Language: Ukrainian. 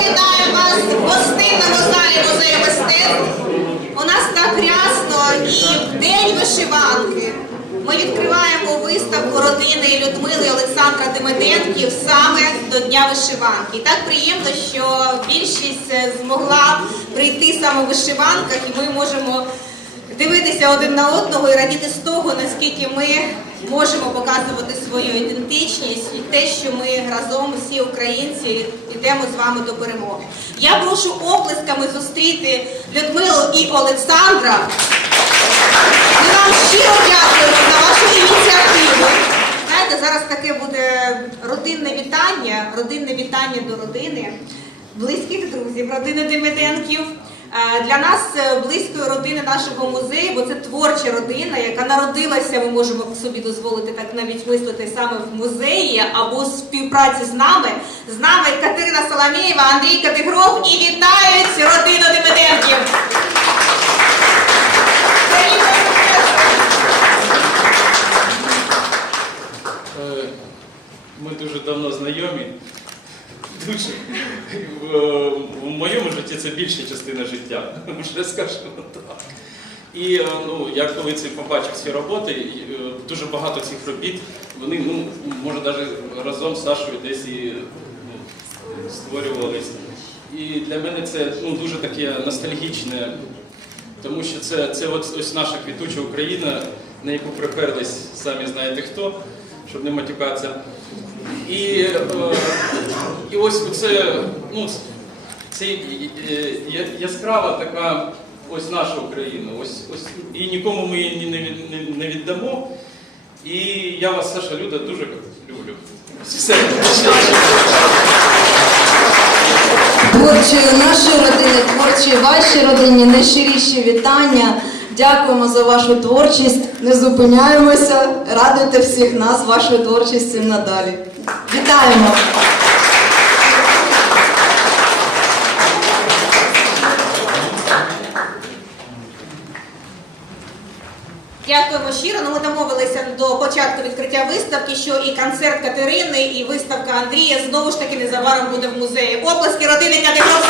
вітаю вас в гостинному залі музею мистецтв. У нас так рясно і в день вишиванки. Ми відкриваємо виставку родини Людмили Олександра Демиденків саме до Дня вишиванки. І так приємно, що більшість змогла прийти саме в вишиванках, і ми можемо дивитися один на одного і радіти з того, наскільки ми можемо показувати свою ідентичність і те, що ми разом всі українці йдемо з вами до перемоги. Я прошу оплесками зустріти Людмилу і Олександра. Ми вам щиро дякуємо за вашу ініціативу. Знаєте, зараз таке буде родинне вітання, родинне вітання до родини, близьких друзів, родини Демиденків. Е, Для нас е, близької родини нашого музею, бо це творча родина, яка народилася, ми можемо собі дозволити так навіть мислити саме в музеї або в співпраці з нами. З нами Катерина Соломєєва, Андрій Категров і вітають родину Демиденків. Е, Ми дуже давно знайомі. Дуже. В, моєму житті це більша частина життя, вже скажемо так. І е, ну, я коли це побачив ці роботи, е, дуже багато цих робіт, вони, ну, може, навіть разом з Сашою десь і ну, створювались. І для мене це ну, дуже таке ностальгічне, тому що це, це от, ось наша квітуча Україна, на яку приперлись самі знаєте хто, щоб не матюкатися. І, е, і ось це, ну, це яскрава така ось наша Україна. Ось, ось, і нікому ми її не, не віддамо. І я вас, Саша Люда, дуже люблю. Все. Творчої нашої родини, творчої вашій родині, найщиріші вітання. Дякуємо за вашу творчість. Не зупиняємося. Радуйте всіх нас вашою творчістю надалі. Вітаємо! Дякуємо щиро. Ну, ми домовилися до початку відкриття виставки, що і концерт Катерини, і виставка Андрія знову ж таки незабаром буде в музеї. Оплески родини Категоров